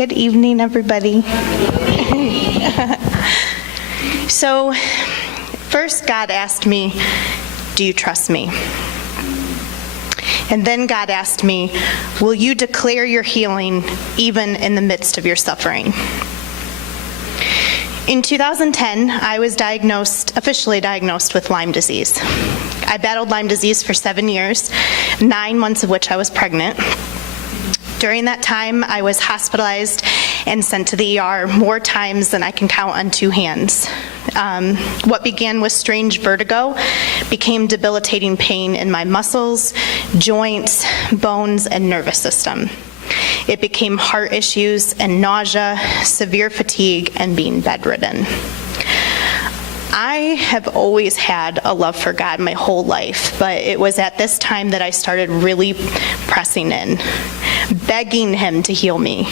Good evening, everybody. So, first God asked me, do you trust me? And then God asked me, will you declare your healing even in the midst of your suffering? In 2010, I was officially diagnosed with Lyme disease. I battled Lyme disease for 7 years, 9 months of which I was pregnant. During that time, I was hospitalized and sent to the ER more times than I can count on 2 hands. What began with strange vertigo became debilitating pain in my muscles, joints, bones, and nervous system. It became heart issues and nausea, severe fatigue, and being bedridden. I have always had a love for God my whole life, but it was at this time that I started really pressing in, begging Him to heal me.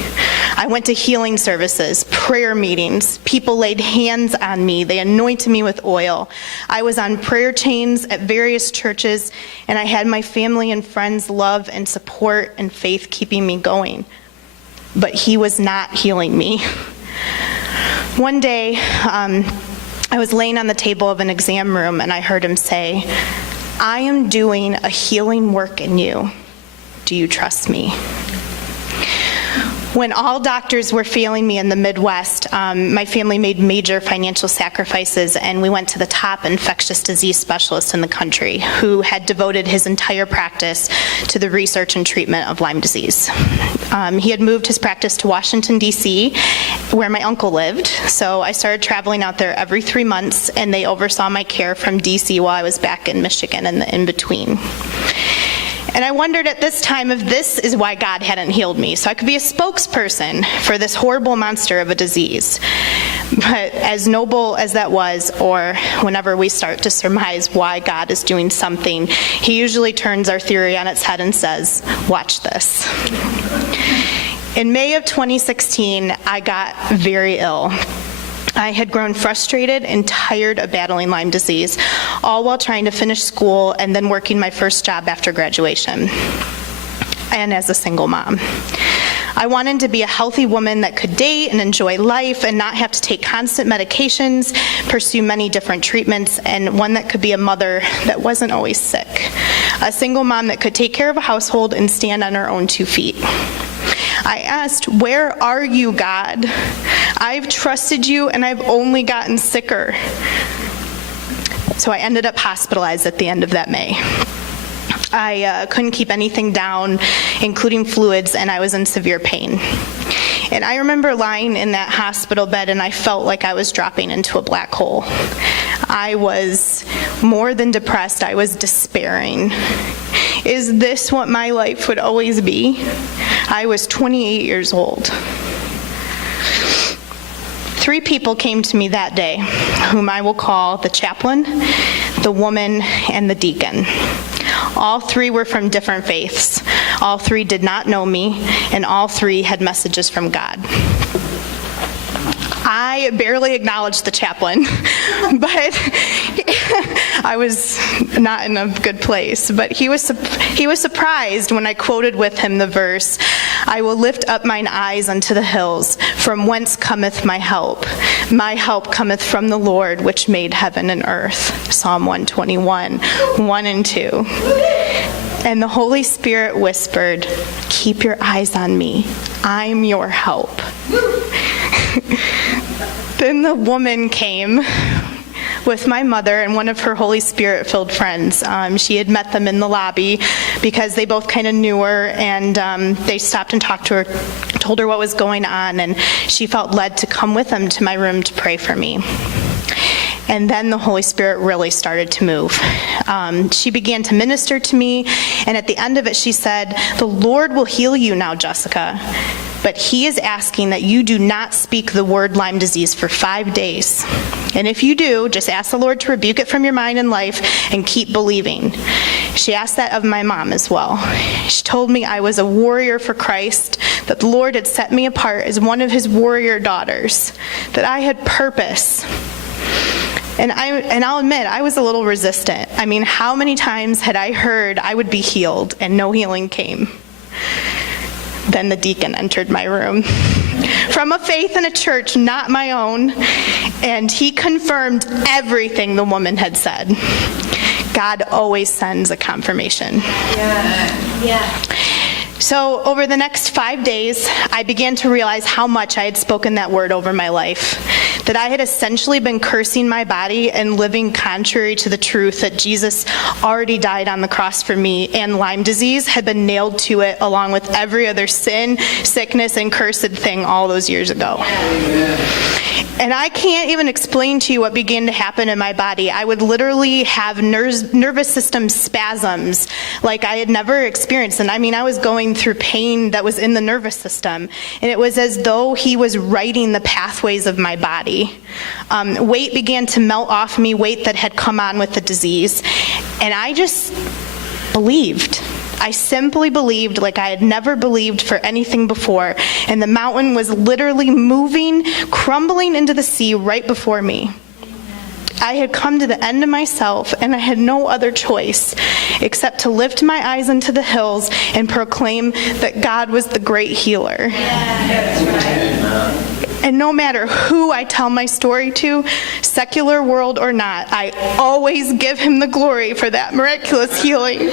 I went to healing services, prayer meetings. People laid hands on me. They anointed me with oil. I was on prayer chains at various churches, and I had my family and friends' love and support and faith keeping me going. But He was not healing me. One day, I was laying on the table of an exam room, and I heard Him say, I am doing a healing work in you. Do you trust me? When all doctors were failing me in the Midwest, my family made major financial sacrifices, and we went to the top infectious disease specialist in the country, who had devoted his entire practice to the research and treatment of Lyme disease. He had moved his practice to Washington, D.C., where my uncle lived, so I started traveling out there every 3 months, and they oversaw my care from D.C. while I was back in Michigan and the in-between. And I wondered at this time if this is why God hadn't healed me, so I could be a spokesperson for this horrible monster of a disease. But as noble as that was, or whenever we start to surmise why God is doing something, He usually turns our theory on its head and says, watch this. In May of 2016, I got very ill. I had grown frustrated and tired of battling Lyme disease, all while trying to finish school and then working my first job after graduation, and as a single mom. I wanted to be a healthy woman that could date and enjoy life and not have to take constant medications, pursue many different treatments, and one that could be a mother that wasn't always sick. A single mom that could take care of a household and stand on her own 2 feet. I asked, where are you, God? I've trusted you and I've only gotten sicker. So I ended up hospitalized at the end of that May. I couldn't keep anything down, including fluids, and I was in severe pain. And I remember lying in that hospital bed, and I felt like I was dropping into a black hole. I was more than depressed, I was despairing. Is this what my life would always be? I was 28 years old. 3 people came to me that day, whom I will call the chaplain, the woman, and the deacon. All 3 were from different faiths. All 3 did not know me, and all 3 had messages from God. I barely acknowledged the chaplain, but I was not in a good place. But he was surprised when I quoted with him the verse, I will lift up mine eyes unto the hills, from whence cometh my help. My help cometh from the Lord, which made heaven and earth. Psalm 121, 1 and 2. And the Holy Spirit whispered, keep your eyes on me. I'm your help. Then the woman came with my mother and one of her Holy Spirit-filled friends. She had met them in the lobby because they both kind of knew her, and they stopped and talked to her, told her what was going on, and she felt led to come with them to my room to pray for me. And then the Holy Spirit really started to move. She began to minister to me, and at the end of it she said, the Lord will heal you now, Jessica, but He is asking that you do not speak the word Lyme disease for 5 days. And if you do, just ask the Lord to rebuke it from your mind and life and keep believing. She asked that of my mom as well. She told me I was a warrior for Christ, that the Lord had set me apart as one of His warrior daughters, that I had purpose. And I'll admit, I was a little resistant. I mean, how many times had I heard I would be healed and no healing came? Then the deacon entered my room from a faith in a church not my own, and he confirmed everything the woman had said. God always sends a confirmation. Yeah. So over the next 5 days, I began to realize how much I had spoken that word over my life, that I had essentially been cursing my body and living contrary to the truth that Jesus already died on the cross for me, and Lyme disease had been nailed to it along with every other sin, sickness, and cursed thing all those years ago. And I can't even explain to you what began to happen in my body. I would literally have nervous system spasms like I had never experienced. And I mean, I was going through pain that was in the nervous system. And it was as though he was writing the pathways of my body. Weight began to melt off me, weight that had come on with the disease. And I just believed. I simply believed like I had never believed for anything before. And the mountain was literally moving, crumbling into the sea right before me. I had come to the end of myself, and I had no other choice except to lift my eyes into the hills and proclaim that God was the great healer. And no matter who I tell my story to, secular world or not, I always give him the glory for that miraculous healing.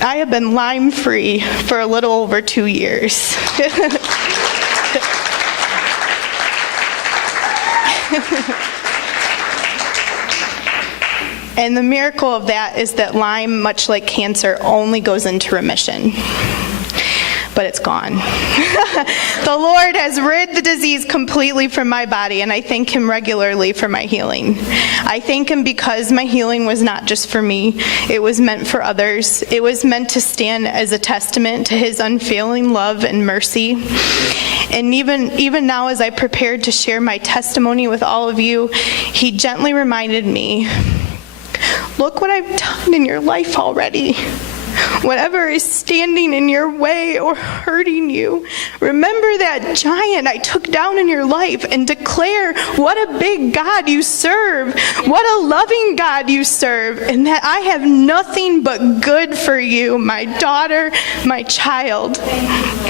I have been Lyme-free for a little over 2 years. And the miracle of that is that Lyme, much like cancer, only goes into remission. But it's gone. The Lord has rid the disease completely from my body, and I thank him regularly for my healing. I thank him because my healing was not just for me. It was meant for others. It was meant to stand as a testament to his unfailing love and mercy. And even now, as I prepared to share my testimony with all of you, he gently reminded me, look what I've done in your life already. Whatever is standing in your way or hurting you, remember that giant I took down in your life and declare what a big God you serve, what a loving God you serve, and that I have nothing but good for you, my daughter, my child.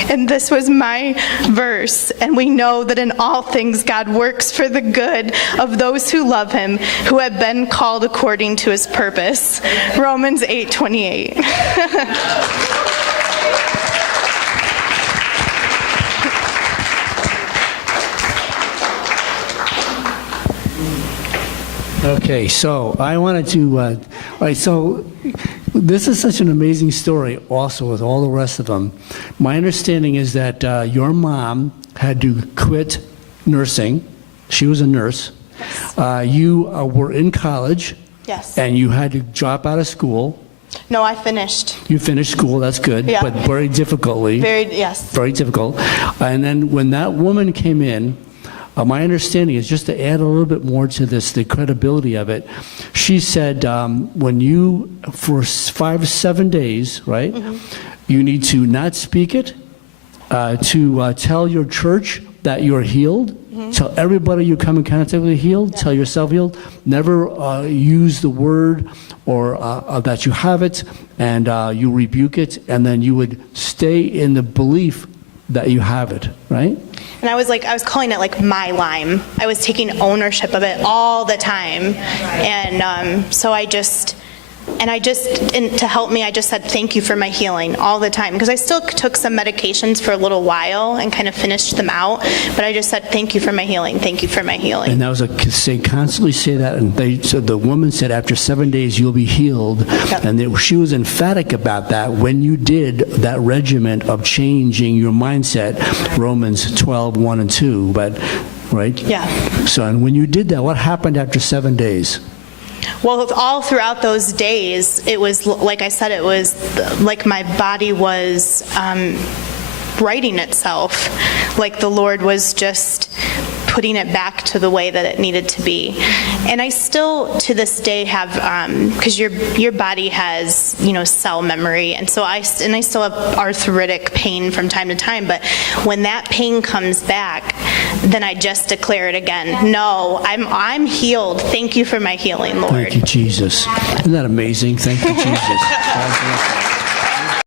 And this was my verse, and we know that in all things God works for the good of those who love him, who have been called according to his purpose. Romans 8:28. Okay, so I wanted to, all right, so this is such an amazing story also with all the rest of them. My understanding is that your mom had to quit nursing. She was a nurse. Yes. You were in college. Yes. And you had to drop out of school. No, I finished. You finished school, that's good, yeah. But very difficultly. Yes. Very difficult. And then when that woman came in, my understanding is, just to add a little bit more to this, the credibility of it, she said when you, for 5-7 days, right, you need to not speak it, to tell your church that you're healed, tell everybody you come in contact with healed, tell yourself healed, never use the word or that you have it, and you rebuke it, and then you would stay in the belief that you have it, right? And I was calling it like my Lyme. I was taking ownership of it all the time. And so to help me, I just said, thank you for my healing all the time. Because I still took some medications for a little while and kind of finished them out. But I just said, thank you for my healing. Thank you for my healing. And that was constantly say that. And so the woman said, after 7 days, you'll be healed. Yep. And she was emphatic about that when you did that regimen of changing your mindset, Romans 12:1-2. But, right? Yeah. So, and when you did that, what happened after 7 days? Well, all throughout those days, it was, like I said, it was like my body was righting itself, like the Lord was just putting it back to the way that it needed to be. And I still, to this day, have, because your body has, cell memory, and so I still have arthritic pain from time to time, but when that pain comes back, then I just declare it again. No, I'm healed. Thank you for my healing, Lord. Thank you, Jesus. Isn't that amazing? Thank you, Jesus.